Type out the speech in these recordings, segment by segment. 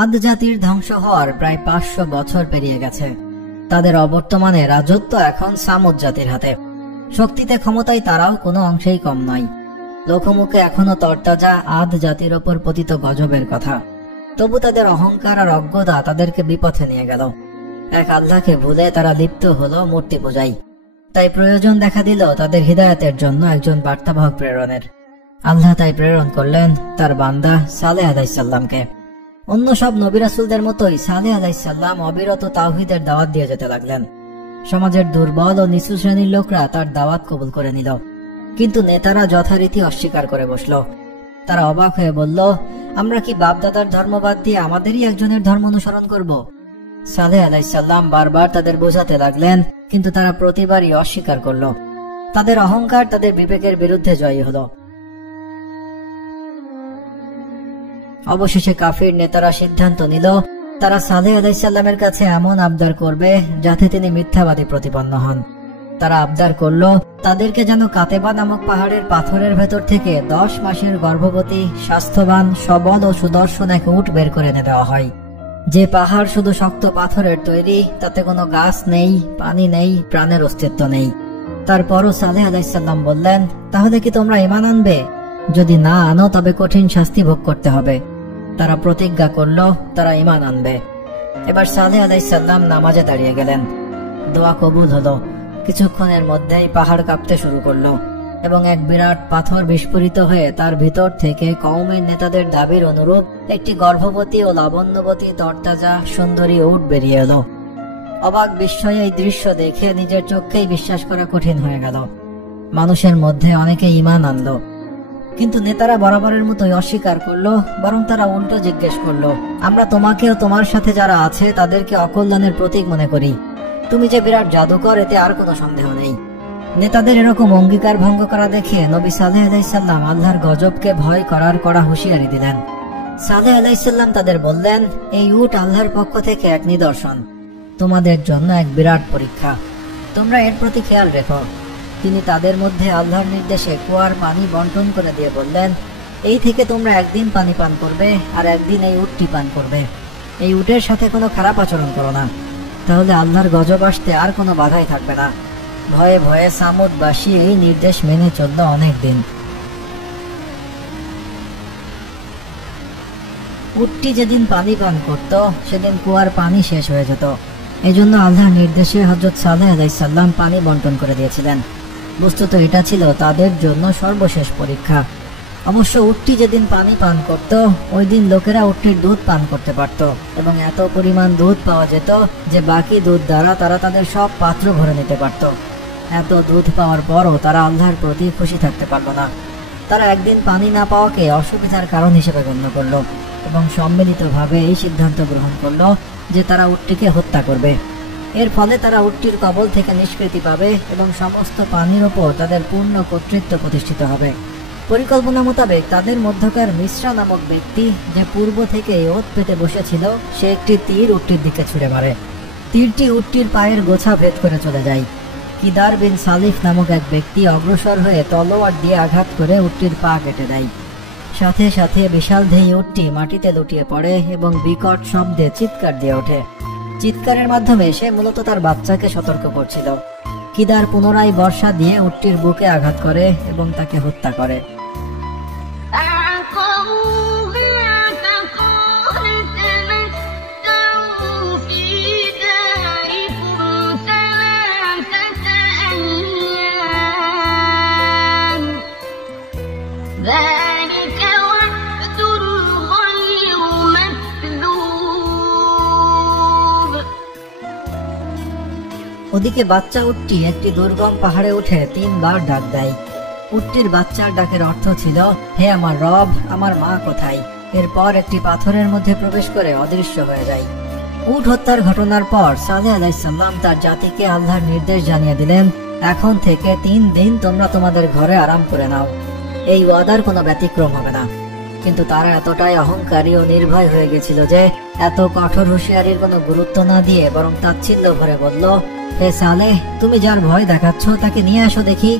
আদ জাতির ধ্বংস হওয়ার প্রায় 500 বছর পেরিয়ে গেছে। তাদের অবর্তমানে রাজত্ব এখন সামুদ জাতির হাতে। শক্তিতে ক্ষমতায় তারাও কোনো অংশেই কম নয়। লোকমুখে এখনো তরতাজা আদ জাতির ওপর পতিত গজবের কথা। তবু তাদের অহংকার আর অজ্ঞতা তাদেরকে বিপথে নিয়ে গেল। এক আল্লাহকে ভুলে তারা লিপ্ত হলো মূর্তি পূজায়। তাই প্রয়োজন দেখা দিল তাদের হিদায়াতের জন্য একজন বার্তাবাহক প্রেরণের। আল্লাহ তাই প্রেরণ করলেন তার বান্দা সালেহ আলাইহিসসালামকে। অন্য সব নবী রাসূলদের মতোই সালেহ আলাইহিসসালাম অবিরত তাওহীদের দাওয়াত দিয়ে যেতে লাগলেন। সমাজের দুর্বল ও নিচু শ্রেণীর লোকরা তার দাওয়াত কবুল করে নিল, কিন্তু নেতারা যথারীতি অস্বীকার করে বসল। তারা অবাক হয়ে বলল, আমরা কি বাপদাদার ধর্ম বাদ দিয়ে আমাদেরই একজনের ধর্ম অনুসরণ করব? সালেহ আলাইহিসসালাম বারবার তাদের বোঝাতে লাগলেন, কিন্তু তারা প্রতিবারই অস্বীকার করল। তাদের অহংকার তাদের বিবেকের বিরুদ্ধে জয়ী হল। অবশেষে কাফির নেতারা সিদ্ধান্ত নিল তারা সালেহ আলাইহিসসালামের কাছে এমন আবদার করবে যাতে তিনি মিথ্যাবাদী প্রতিপন্ন হন। তারা আবদার করল তাদেরকে যেন কাতেবা নামক পাহাড়ের পাথরের ভেতর থেকে 10 মাসের গর্ভবতী, স্বাস্থ্যবান, সবল ও সুদর্শন এক উট বের করে এনে দেওয়া হয়। যে পাহাড় শুধু শক্ত পাথরের তৈরি, তাতে কোনো গাছ নেই, পানি নেই, প্রাণের অস্তিত্ব নেই। তারপরও সালেহ আলাইহিসসালাম বললেন, তাহলে কি তোমরা ঈমান আনবে? যদি না আনো তবে কঠিন শাস্তি ভোগ করতে হবে। তারা প্রতিজ্ঞা করল তারা ঈমান আনবে। এবার সালেহ আলাইহিসসালাম নামাজে দাঁড়িয়ে গেলেন। দোয়া কবুল হলো। কিছুক্ষণের মধ্যেই পাহাড় কাঁপতে শুরু করলো এবং এক বিরাট পাথর বিস্ফোরিত হয়ে তার ভিতর থেকে কওমের নেতাদের দাবির অনুরূপ একটি গর্ভবতী ও লাবণ্যবতী তরতাজা সুন্দরী উট বেরিয়ে এলো। অবাক বিস্ময়ে এই দৃশ্য দেখে নিজের চোখকেই বিশ্বাস করা কঠিন হয়ে গেল। মানুষের মধ্যে অনেকে ঈমান আনলো, কিন্তু নেতারা বরাবরের মতোই অস্বীকার করলো। বরং তারা উল্টো জিজ্ঞেস করলো, আমরা তোমাকে ও তোমার সাথে যারা আছে তাদেরকে অকল্যাণের প্রতীক মনে করি। তুমি যে বিরাট জাদুকর, এতে আর কোনো সন্দেহ নেই। নেতাদের এরকম অঙ্গীকার ভঙ্গ করা দেখে নবী সালেহ আলাইহিসসালাম আল্লাহর গজবকে ভয় করার কড়া হুঁশিয়ারি দিলেন। সালেহ আলাইহিসসালাম তাদের বললেন, এই উট আল্লাহর পক্ষ থেকে এক নিদর্শন, তোমাদের জন্য এক বিরাট পরীক্ষা। তোমরা এর প্রতি খেয়াল রেখো। তিনি তাদের মধ্যে আল্লাহর নির্দেশে কুয়ার পানি বন্টন করে দিয়ে বললেন, এই থেকে তোমরা একদিন পানি পান করবে আর একদিন এই উটটি পান করবে। এই উটের সাথে কোনো খারাপ আচরণ করো না, তাহলে আল্লাহর গজব আসতে আর কোনো বাধাই থাকবে না। ভয়ে ভয়ে সামুদবাসী এই নির্দেশ মেনে চলল অনেক দিন। উটটি যেদিন পানি পান করত সেদিন কুয়ার পানি শেষ হয়ে যেত। এজন্য আল্লাহর নির্দেশে হযরত সালেহ আলাইহিসসালাম পানি বন্টন করে দিয়েছিলেন। বস্তুত এটা ছিল তাদের জন্য সর্বশেষ পরীক্ষা। অবশ্য উটটি যেদিন পানি পান করত ওই দিন লোকেরা উটটির দুধ পান করতে পারত এবং এত পরিমাণ দুধ পাওয়া যেত যে বাকি দুধ দ্বারা তারা তাদের সব পাত্র ভরে নিতে পারত। এত দুধ পাওয়ার পরও তারা আল্লাহর প্রতি খুশি থাকতে পারল না। তারা একদিন পানি না পাওয়াকে অসুবিধার কারণ হিসেবে গণ্য করল এবং সম্মিলিতভাবে এই সিদ্ধান্ত গ্রহণ করল যে তারা উটটিকে হত্যা করবে। এর ফলে তারা উটটির কবল থেকে নিষ্কৃতি পাবে এবং সমস্ত পানির ওপর তাদের পূর্ণ কর্তৃত্ব প্রতিষ্ঠিত হবে। পরিকল্পনা মোতাবেক তাদের মধ্যকার মিশ্রা নামক ব্যক্তি, যে পূর্ব থেকে ওত পেতে বসেছিল, সে একটি তীর উটটির দিকে ছুঁড়ে মারে। তীরটি উটটির পায়ের গোছা ভেদ করে চলে যায়। কিদার বিন সালিফ নামক এক ব্যক্তি অগ্রসর হয়ে তলোয়ার দিয়ে আঘাত করে উটটির পা কেটে দেয়। সাথে সাথে বিশাল দেহী উটটি মাটিতে লুটিয়ে পড়ে এবং বিকট শব্দে চিৎকার দিয়ে ওঠে। চিৎকারের মাধ্যমে সে মূলত তার বাচ্চাকে সতর্ক করছিল। কিদার পুনরায় বর্ষা দিয়ে উটটির বুকে আঘাত করে এবং তাকে হত্যা করে। ওদিকে বাচ্চা উটটি একটি দুর্গম পাহাড়ে উঠে 3 বার ডাক দেয়। উটটির বাচ্চার ডাকের অর্থ ছিল, হে আমার রব, আমার মা কোথায়? এরপর একটি পাথরের মধ্যে প্রবেশ করে অদৃশ্য হয়ে যায়। উট হত্যার ঘটনার পর সালেহ আলাইহিসসালাম তার জাতিকে আল্লাহর নির্দেশ জানিয়ে দিলেন, এখন থেকে 3 দিন তোমরা তোমাদের ঘরে আরাম করে নাও। এই ওয়াদার কোনো ব্যতিক্রম হবে না। কিন্তু তারা এতটাই অহংকারী ও নির্ভয় হয়ে গেছিল যে এত কঠোর হুঁশিয়ারির কোনো গুরুত্ব না দিয়ে বরং তাচ্ছিল্য ভরে বলল, হে সালেহ, তুমি যার ভয় দেখাচ্ছ তাকে নিয়ে আসো দেখি,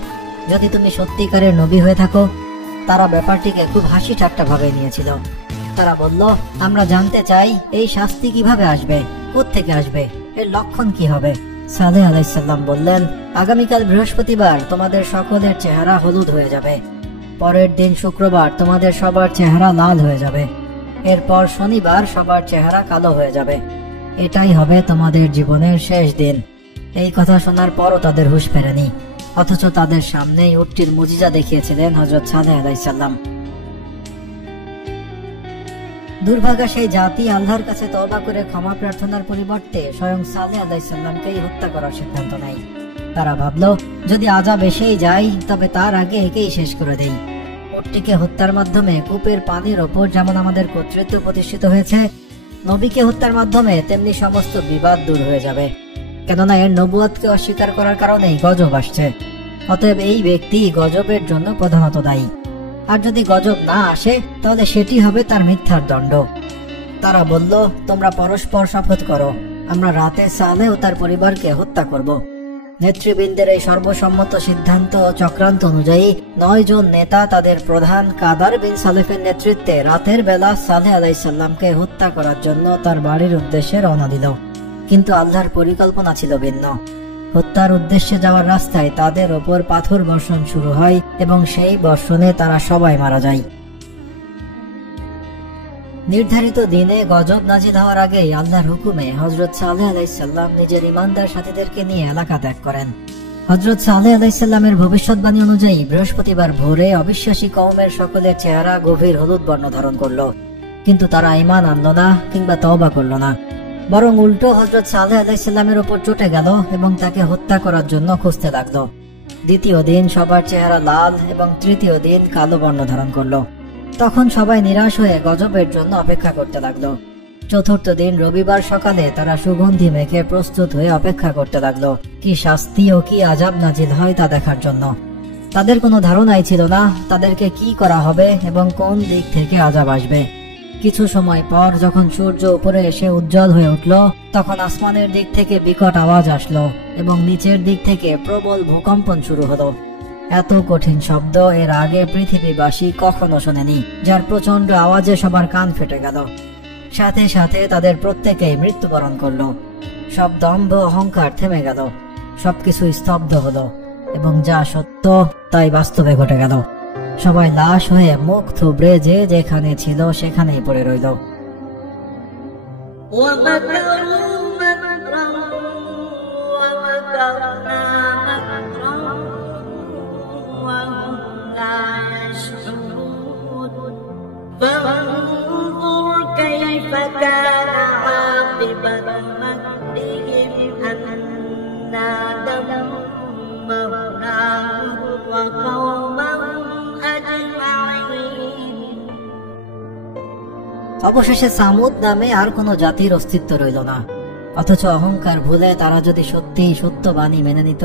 যদি তুমি সত্যিকারের নবী হয়ে থাকো। তারা ব্যাপারটিকে খুব হাসি ঠাট্টা ভাবে নিয়েছিল। তারা বলল, আমরা জানতে চাই এই শাস্তি কিভাবে আসবে, কোত্থেকে আসবে, এর লক্ষণ কি হবে। সালেহ আলাইহিসসালাম বললেন, আগামীকাল বৃহস্পতিবার তোমাদের সকলের চেহারা হলুদ হয়ে যাবে, পরের দিন শুক্রবার তোমাদের সবার চেহারা লাল হয়ে যাবে, এরপর শনিবার সবার চেহারা কালো হয়ে যাবে। এটাই হবে তোমাদের জীবনের শেষ দিন। এই কথা শোনার পরও তাদের হুঁশ ফেরেনি, অথচ তাদের সামনেই উটটির মুজিজা দেখিয়েছিলেন হযরত সালেহ আলাইহিসসালাম। দুর্ভাগা সেই জাতি আল্লাহর কাছে তওবা করে ক্ষমা প্রার্থনার পরিবর্তে স্বয়ং সালেহ আলাইহিসসালামকেই হত্যা করার সিদ্ধান্ত নেয়। তারা ভাবল, যদি আযাব এসেই যায় তবে তার আগে একেই শেষ করে দেই। উটটিকে হত্যার মাধ্যমে কূপের পানির ওপর যেমন আমাদের কর্তৃত্ব প্রতিষ্ঠিত হয়েছে, নবীকে হত্যার মাধ্যমে তেমনি সমস্ত বিবাদ দূর হয়ে যাবে, কেননা এর নবুয়তকে অস্বীকার করার কারণেই গজব আসছে। অতএব এই ব্যক্তি গজবের জন্য প্রধানত দায়ী, আর যদি গজব না আসে তাহলে সেটি হবে তার মিথ্যার দণ্ড। তারা বলল, তোমরা পরস্পর শপথ করো, আমরা রাতে সালেহ ও তার পরিবারকে হত্যা করব। নেতৃবৃন্দের এই সর্বসম্মত সিদ্ধান্ত ও চক্রান্ত অনুযায়ী 9 জন নেতা তাদের প্রধান কাদার বিন সালেফের নেতৃত্বে রাতের বেলা সালেহ আলাইহিসসালামকে হত্যা করার জন্য তার বাড়ির উদ্দেশ্যে রওনা দিল। কিন্তু আল্লাহর পরিকল্পনা ছিল ভিন্ন। হত্যার উদ্দেশ্যে যাওয়ার রাস্তায় তাদের ওপর পাথর বর্ষণ শুরু হয় এবং সেই বর্ষণে তারা সবাই মারা যায়। নির্ধারিত দিনে গজব নাজিল হওয়ার আগেই আল্লাহর হুকুমে হযরত সালেহ আলাইহিসসালাম নিজের ঈমানদার সাথীদেরকে নিয়ে এলাকা ত্যাগ করেন। হযরত সালেহ আলাইহিসসালামের ভবিষ্যৎবাণী অনুযায়ী বৃহস্পতিবার ভোরে অবিশ্বাসী কওমের সকলের চেহারা গভীর হলুদ বর্ণ ধারণ করল, কিন্তু তারা ঈমান আনল না কিংবা তওবা করল না, বরং উল্টো হযরত সালেহ আলাইহিসসালামের উপর চটে গেল এবং তাকে হত্যা করার জন্য খুঁজতে লাগলো। দ্বিতীয় দিন সবার চেহারা লাল এবং তৃতীয় দিন কালো বর্ণ ধারণ করলো। তখন সবাই নিরাশ হয়ে গজবের জন্য অপেক্ষা করতে লাগলো। চতুর্থ দিন রবিবার সকালে তারা সুগন্ধি মেখে প্রস্তুত হয়ে অপেক্ষা করতে লাগলো কি শাস্তি ও কি আযাব নাজিল হয় তা দেখার জন্য। তাদের কোনো ধারণাই ছিল না তাদেরকে কি করা হবে এবং কোন দিক থেকে আযাব আসবে। কিছু সময় পর যখন সূর্য উপরে এসে উজ্জ্বল হয়ে উঠল, তখন আসমানের দিক থেকে বিকট আওয়াজ আসলো এবং নিচের দিক থেকে প্রবল ভূকম্পন শুরু হলো। এত কঠিন শব্দ এর আগে পৃথিবীবাসী কখনো শোনেনি, যার প্রচন্ড আওয়াজে সবার কান ফেটে গেল। সাথে সাথে তাদের প্রত্যেকেই মৃত্যুবরণ করলো। সব দম্ভ অহংকার থেমে গেল, সবকিছু স্তব্ধ হলো এবং যা সত্য তাই বাস্তবে ঘটে গেল। সবাই লাশ হয়ে মুখ থুবড়ে যে যেখানে ছিল সেখানেই পড়ে রইল। অবশেষে সামুদ নামে আর কোনো জাতির অস্তিত্ব রইল না, অথচ অহংকার ভুলে তারা যদি সত্যি সত্য বাণী মেনে নিত।